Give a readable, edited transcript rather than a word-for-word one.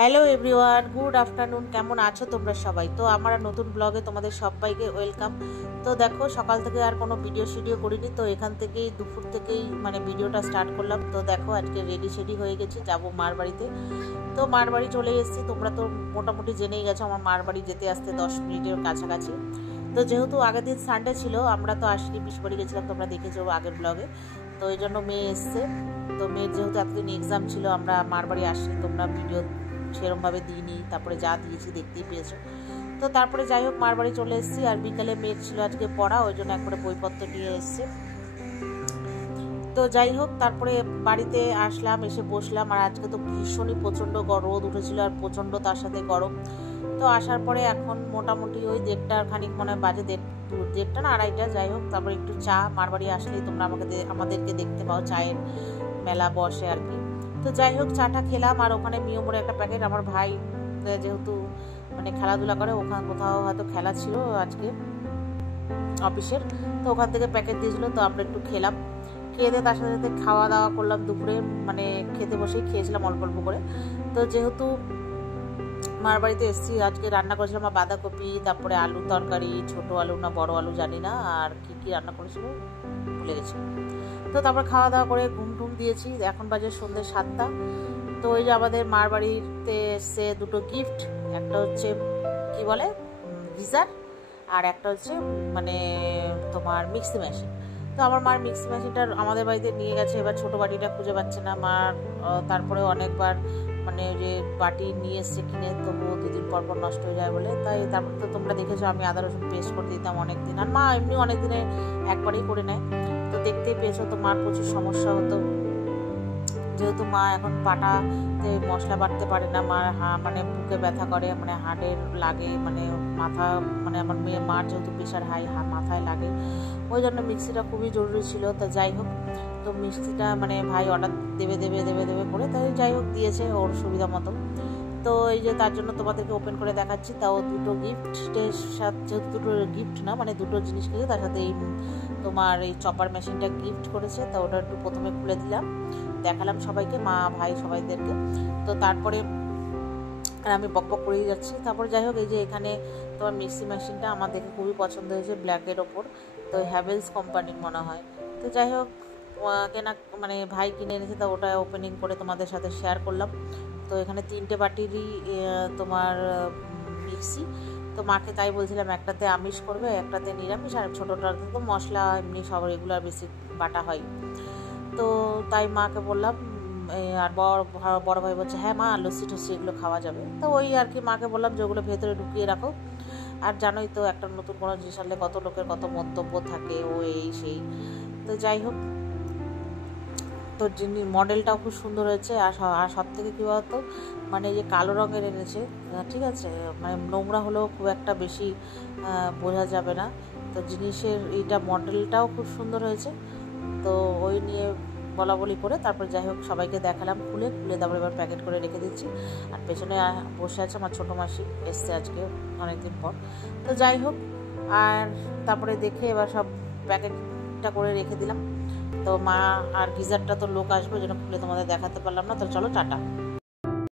Hello everyone, good afternoon. কেমন আছো তোমরা সবাই? তো আমার নতুন ব্লগে তোমাদের সবাইকে ওয়েলকাম। তো দেখো, সকাল থেকে আর কোনো ভিডিও করিনি, তো এখান থেকেই দুপুর থেকেই ভিডিওটা স্টার্ট করলাম। তো দেখো, আজকে রেডি হয়ে গেছি, যাব মার বাড়িতে। তো মার বাড়ি চলে এসেছি। তোমরা তো মোটামুটি জেনেই গেছো আমার মার বাড়ি যেতে আসতে 10 মিনিটের কাছাকাছি। তো যেহেতু আগের দিন সানডে ছিল, আমরা তো আসিনি, পিস বাড়ি গেছিলাম, তোমরা দেখেছো আগের ব্লগে। তো এই জন্য মেয়ে এসছে। তো মেয়ের যেহেতু এতদিন এক্সাম ছিল, আমরা মার বাড়ি আসিনি, তোমরা ভিডিও সেরমভাবে দিইনি। তারপরে যা দিয়েছি দেখতেই পেয়েছো। তো তারপরে যাই হোক, মার বাড়ি চলে এসেছি। আর বিকালে মেয়ের ছিল আজকে পড়া, ওই জন্য একবারে বইপত্র নিয়ে এসছে। তো যাই হোক, তারপরে বাড়িতে আসলাম, এসে বসলাম। আর আজকে তো ভীষণই প্রচণ্ড রোদ উঠেছিল, আর প্রচণ্ড তার সাথে গরম। তো আসার পরে এখন মোটামুটি ওই 1:30 খানিক মনে হয় বাজে, 1:30 না 2:30, যাই হোক। তারপরে একটু চা, মার বাড়ি আসলেই তোমরা আমাদেরকে দেখতে পাও, চায়ের মেলা বসে আর কি। তো যাই হোক, চাটা খেলাম। আর ওখানে মিওমোরে একটা প্যাকেট, আমার ভাই যেহেতু খেলাধুলা করে, ওখানে কোথাও হয়তো খেলা ছিল আজকে অফিসের, তো ওখান থেকে প্যাকেট দিয়েছিল। তো আমরা একটু খেলাম, খেয়ে দিয়ে তার সাথে সাথে খাওয়া দাওয়া করলাম। দুপুরে খেতে বসেই খেয়েছিলাম অল্প অল্প করে। তো যেহেতু মার বাড়িতে এসেছি, আজকে রান্না করেছিলাম বাঁধাকপি, তারপরে আলু তরকারি, ছোট আলু না বড় আলু জানি না, আর কি রান্না করেছিল ভুলে গেছি। তো তারপর খাওয়া দাওয়া করে ঘুম দিয়েছি। এখন বাজে সন্ধ্যে 7টা। তো ওই যে আমাদের মার বাড়িতে এসছে দুটো গিফট, একটা হচ্ছে কি বলে গিজার, আর একটা হচ্ছে তোমার মিক্সি মেশিন। তো আমার মার মিক্সি মেশিনটা আমাদের বাড়িতে নিয়ে গেছে, এবার ছোটো বাটিটা খুঁজে পাচ্ছে না মার। তারপরে অনেকবার যে বাটি নিয়ে এসছে কিনে, তবুও 2 দিন পর নষ্ট হয়ে যায় বলে। তাই তারপর তো তোমরা দেখেছো আমি আদা রসুন পেস্ট করে দিতাম অনেক দিন, আর মা এমনি অনেক দিনে একবারেই করে নেয়। তো দেখতেই পেয়েছো, তো মার প্রচুর সমস্যা হতো, যেহেতু মা এখন পাটাতে মশলা বাটতে পারে না। মার বুকে ব্যথা করে, হার্টের লাগে, মাথা আমার মার যেহেতু প্রেশার হাই, মাথায় লাগে, ওই জন্য মিক্সিটা খুবই জরুরি ছিল। তো যাই হোক, তো মিক্সিটা ভাই অর্ডার দেবে করে, তাই যাই হোক দিয়েছে ওর সুবিধা মতো। তো এই যে তার জন্য তোমাদেরকে ওপেন করে দেখাচ্ছি। তাও দুটো গিফটের সাথে, যেহেতু দুটো গিফট না দুটো জিনিস কিনে, তার সাথে এই তোমার এই চপার মেশিনটা গিফট করেছে। তো ওটা একটু প্রথমে খুলে দিলাম, দেখালাম সবাইকে, মা ভাই সবাইদেরকে। তো তারপরে আর আমি বক করেই যাচ্ছি। তারপর যাই হোক, এই যে এখানে তোমার মিক্সি মেশিনটা আমার দেখে খুবই পছন্দ হয়েছে, ব্ল্যাকের ওপর। তো হ্যাভেলস কোম্পানির মনে হয়। তো যাই হোক, কেনা ভাই কিনে এনেছে, তো ওটা ওপেনিং করে তোমাদের সাথে শেয়ার করলাম। তো এখানে 3টে বাটিরই তোমার মিক্সি। তো মাকে তাই বলছিলাম, একটাতে আমিষ করবে, একটাতে নিরামিষ, আর ছোটোটাতে তো মশলা এমনি সব রেগুলার বেশি বাটা হয়। তো তাই মাকে বললাম। আর বড় ভাই বলছে, হ্যাঁ মা, লস্যি টস্যি এগুলো খাওয়া যাবে। তো ওই আর কি, মাকে বললাম যে ওগুলো ভেতরে ঢুকিয়ে রাখো। আর জানোই তো, একটা নতুন কোনো জিনিস আনলে কত লোকের কত মন্তব্য থাকে, ও এই সেই। তো যাই হোক, তো মডেলটাও খুব সুন্দর হয়েছে। আর সব থেকে কী বলতো, যে কালো রঙের এনেছে, ঠিক আছে, নোংরা হলেও খুব একটা বেশি বোঝা যাবে না। তো জিনিসের এইটা মডেলটাও খুব সুন্দর হয়েছে। তো ওই নিয়ে বলা করে তারপর যাই হোক সবাইকে দেখালাম, খুলে তারপর এবার প্যাকেট করে রেখে দিচ্ছি। আর পেছনে বসে আছে আমার ছোটো মাসি, এসছে আজকে অনেকদিন পর। তো যাই হোক, আর তারপরে দেখে এবার সব প্যাকেটটা করে রেখে দিলাম। তো মা আর গিজারটা তো লোক আসবে, যেন খুলে তোমাদের দেখাতে পারলাম না। তো চলো টাটা।